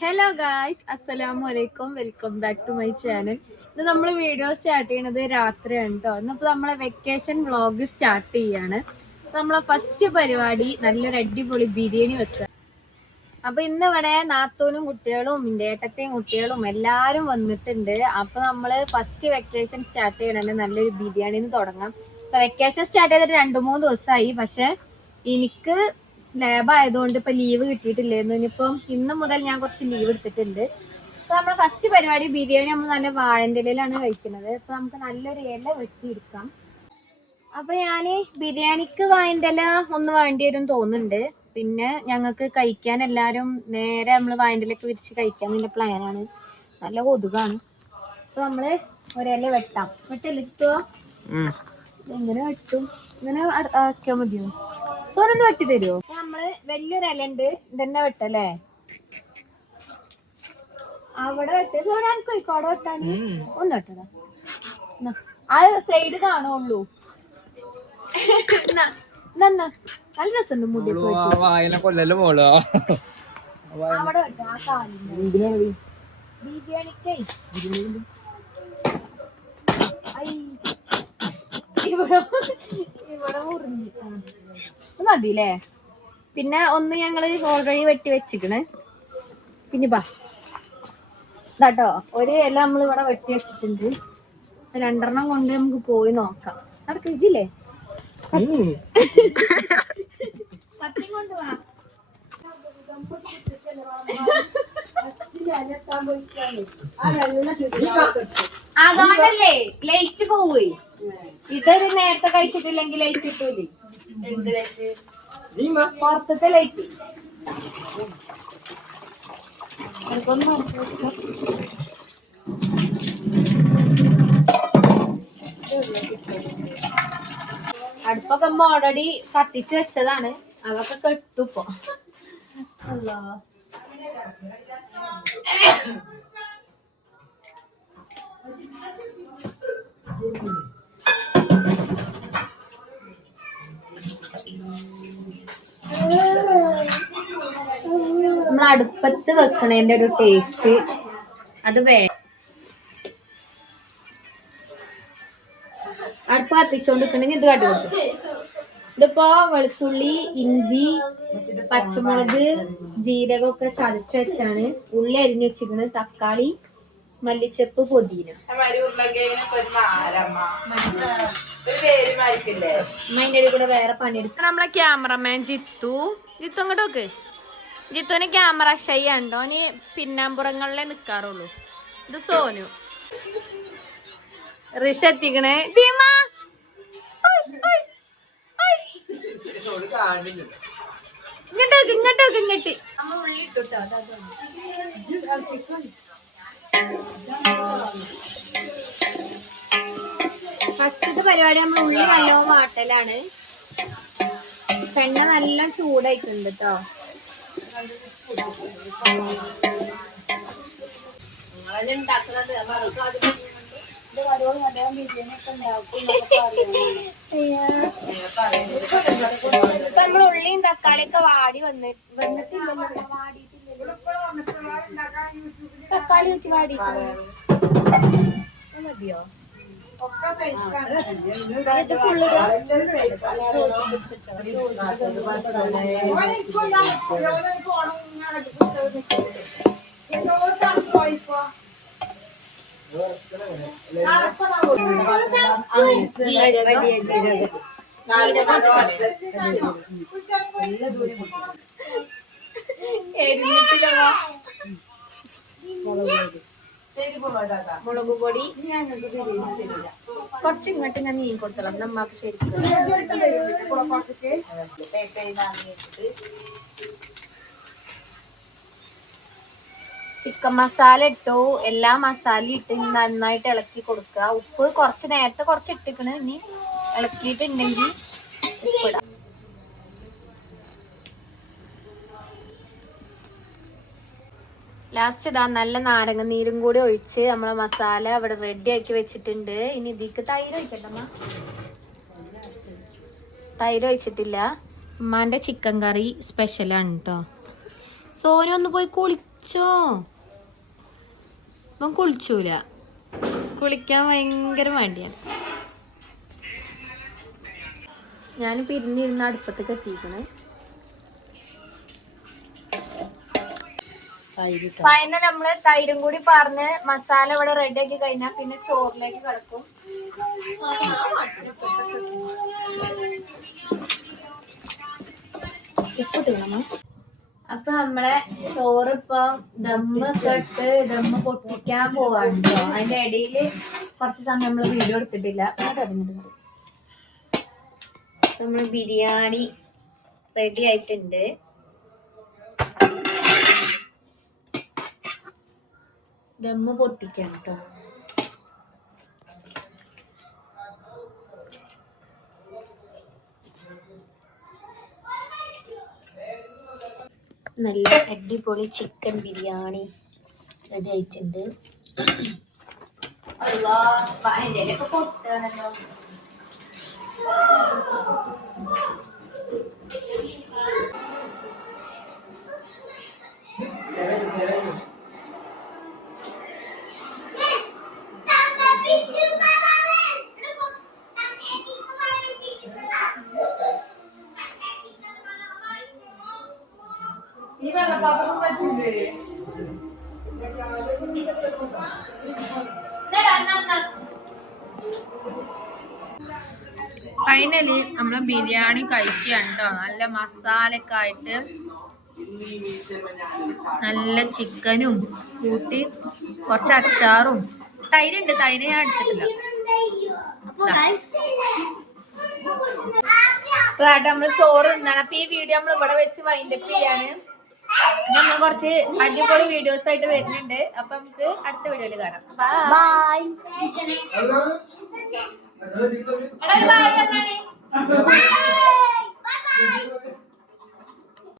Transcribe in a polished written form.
Hello guys, അസ്സലാമു അലൈക്കും. Welcome back to my channel. ഇത് നമ്മൾ വീഡിയോ സ്റ്റാർട്ട് ചെയ്യണത് രാത്രിയാണ് കേട്ടോ. ഇന്നിപ്പോൾ നമ്മളെ വെക്കേഷൻ വ്ളോഗ് സ്റ്റാർട്ട് ചെയ്യാണ്. നമ്മളെ ഫസ്റ്റ് പരിപാടി നല്ലൊരു അടിപൊളി ബിരിയാണി വെക്കുക. അപ്പൊ ഇന്ന് ഇവിടെ നാത്തൂനും കുട്ടികളും എൻ്റെ ഏട്ടത്തെയും കുട്ടികളും എല്ലാവരും വന്നിട്ടുണ്ട്. അപ്പൊ നമ്മള് ഫസ്റ്റ് വെക്കേഷൻ സ്റ്റാർട്ട് ചെയ്യണത് നല്ലൊരു ബിരിയാണിന്ന് തുടങ്ങാം. ഇപ്പൊ വെക്കേഷൻ സ്റ്റാർട്ട് ചെയ്തിട്ട് 2-3 ദിവസമായി. പക്ഷെ എനിക്ക് ലാബ് ആയതുകൊണ്ട് ഇപ്പൊ ലീവ് കിട്ടിയിട്ടില്ലായിരുന്നു. ഇനിയിപ്പം ഇന്ന് മുതൽ ഞാൻ കുറച്ച് ലീവ് എടുത്തിട്ടുണ്ട്. അപ്പൊ നമ്മളെ ഫസ്റ്റ് പരിപാടി ബിരിയാണി നമ്മൾ നല്ല വാഴൻ്റെ ഇലയിലാണ് കഴിക്കുന്നത്. അപ്പൊ നമുക്ക് നല്ലൊരു ഇല വെട്ടിയെടുക്കാം. അപ്പൊ ഞാന് ബിരിയാണിക്ക് വാഴൻ്റെ ഇല ഒന്ന് വേണ്ടി വരും തോന്നുന്നുണ്ട്. പിന്നെ ഞങ്ങൾക്ക് കഴിക്കാൻ എല്ലാരും നേരെ നമ്മള് വാഴൻ്റെ ഇലയൊക്കെ വിരിച്ച് കഴിക്കാന്നുള്ള പ്ലാനാണ്. നല്ല കൊതുകാണ്. അപ്പൊ നമ്മള് ഒരില വെട്ടാം. വെട്ടല്ലേ കിട്ടുവോ? എങ്ങനെ വെട്ടും? ഇങ്ങനെ ആക്കിയാ മതിയോ? സോനൊന്ന് വെട്ടി തരുമോ? നമ്മള് വലിയൊരു ഇല ഉണ്ട്, ഇതന്നെ വെട്ടല്ലേ? അവിടെ വെട്ട്. സോനാൻ കോഴിക്കോട് വെട്ടാന് ഒന്ന് വെട്ടതാ. ആ സൈഡ് കാണുള്ളൂ. നല്ല രസമുണ്ട് മുടിയൊക്കെ. അവിടെ വെട്ടോ ആ കാലിന് ബിരിയാണിക്കേ. ഇവിടെ മുറിഞ്ഞു മതില്ലേ? പിന്നെ ഒന്ന് ഞങ്ങള് ഓൾറെഡി വെട്ടി വെച്ചിക്കണ്. പിന്നെ ഇതാട്ടോ ഒരു ഇല നമ്മൾ ഇവിടെ വെട്ടി വെച്ചിട്ടുണ്ട്. 2 കൊണ്ട് നമുക്ക് പോയി നോക്കാം. അവിടെ ഫ്രിഡ്ജില്ലേ? കത്തിയും കൊണ്ട് വാ. അതുകൊണ്ടല്ലേ ലൈറ്റ് പോവേ. ഇതൊരു നേരത്തെ കഴിച്ചിട്ടില്ലെങ്കിൽ ലൈറ്റ് കിട്ടൂലേ? പുറത്തത്തെ ലൈറ്റ് അടുപ്പൊക്കെ അമ്മ ഓൾറെഡി കത്തിച്ച് വെച്ചതാണ്. അതൊക്കെ കെട്ടുപ്പോ. അല്ലോ നമ്മൾ അടുപ്പത്ത് വെക്കണതിന്റെ ഒരു ടേസ്റ്റ് അത് അടുപ്പ് കത്തിച്ചോണ്ടിരിക്കണെങ്കിൽ ഇത് കാട്ടി വെക്കും. ഇതിപ്പോ വെളുത്തുള്ളി, ഇഞ്ചി, പച്ചമുളക്, ജീരകമൊക്കെ ചതച്ച് വെച്ചാണ്. ഉള്ളി അരിഞ്ഞു വെച്ചിരിക്കണ്. തക്കാളി, മല്ലിച്ചപ്പ്, പുതിന. അതിൻ്റെ കൂടെ വേറെ പണിയെടുക്കും. നമ്മളെ ക്യാമറമാൻ ജിത്തു അങ്ങോട്ട് നോക്ക്. ജിത്തുവിന് ക്യാമറ ഷൈ ഉണ്ടോ? ഇനി പിന്നാമ്പുറങ്ങളിലേ നിക്കാറുള്ളൂ. ഇത് സോനു. ഋഷ എത്തിക്കണേ. ഇങ്ങോട്ട് ഫസ്റ്റത്തെ പരിപാടി നമ്മൾ ഉള്ളി നല്ലോണം വാട്ടലാണ്. എണ്ണ നല്ല ചൂടായിട്ടുണ്ട് കേട്ടോ. ഉണ്ടാക്കുന്നത് നമ്മൾ ഉള്ളിയും തക്കാളിയൊക്കെ വാടി വന്നിട്ടില്ലല്ലോ. തക്കാളി നോക്കി വാടി മതിയോ? മുളക് പൊടി കുറച്ച് ഇങ്ങോട്ട് ഞാൻ നീങ്ങി കൊടുത്തണം. നമ്മക്ക് ശരിക്കും ചിക്കൻ മസാല ഇട്ടു. എല്ലാ മസാലയും ഇട്ട് നന്നായിട്ട് ഇളക്കി കൊടുക്കുക. ഉപ്പ് നേരത്തെ കുറച്ച് ഇട്ടിക്കണ്. ഇനി ഇളക്കിയിട്ടുണ്ടെങ്കിൽ ഉപ്പിടാം. ലാസ്റ്റ് ഇതാ നല്ല നാരങ്ങ നീരും കൂടി ഒഴിച്ച് നമ്മളെ മസാല ഇവിടെ റെഡി ആക്കി വെച്ചിട്ടുണ്ട്. ഇനി ഇതിക്ക് തൈര് ഒഴിക്കണ്ടമ്മ. തൈര് ഒഴിച്ചിട്ടില്ല. ഉമ്മാന്റെ ചിക്കൻ കറി സ്പെഷ്യലാണ് കേട്ടോ. സോനു ഒന്ന് പോയി കുളിക്ക. കുളിച്ചോ? ഇപ്പം കുളിച്ചൂല, കുളിക്കാൻ ഭയങ്കര മടിയാണ്. ഞാനിപ്പോൾ ഇരുന്നിരുന്ന് അടുപ്പത്തേക്ക് എത്തിക്കണേ. ഫൈനൽ നമ്മള് തൈരും കൂടി പറഞ്ഞ് മസാല ഇവിടെ റെഡി ആക്കി കഴിഞ്ഞാൽ പിന്നെ ചോറിലേക്ക് കിടക്കും. അപ്പൊ നമ്മളെ ചോറ് ഇപ്പം ദമ്മൊക്കെ ഇട്ട് ദമ്മ് പൊട്ടിക്കാൻ പോവാണ്ടോ. അതിന്റെ ഇടയില് കുറച്ച് സമയം നമ്മള് വീഡിയോ എടുത്തിട്ടില്ല. നമ്മള് ബിരിയാണി റെഡി ആയിട്ടുണ്ട്. ദമ്മ് പൊട്ടിക്കാം കേട്ടോ. നല്ല അടിപൊളി ചിക്കൻ ബിരിയാണി റെഡി ആയിട്ടുണ്ട്. പൊട്ടാണല്ലോ. ഫൈനലി നമ്മള് ബിരിയാണി കഴിക്കുകയാണ് കേട്ടോ. നല്ല മസാലയൊക്കെ ആയിട്ട് നല്ല ചിക്കനും കൂട്ടി കുറച്ച് അച്ചാറും തൈരുണ്ട്. തൈര് ഞാൻ എടുത്തിട്ടില്ല. നമ്മള് ചോറ് തിന്നാണ്. അപ്പൊ ഈ വീഡിയോ നമ്മൾ ഇവിടെ വെച്ച് വൈൻഡപ്പ് ചെയ്യാണ്. നമ്മൾ കുറച്ച് അടിപൊളി വീഡിയോസ് ആയിട്ട് വരുന്നുണ്ട്. അപ്പൊ നമുക്ക് അടുത്ത വീഡിയോയിൽ കാണാം. ബൈ.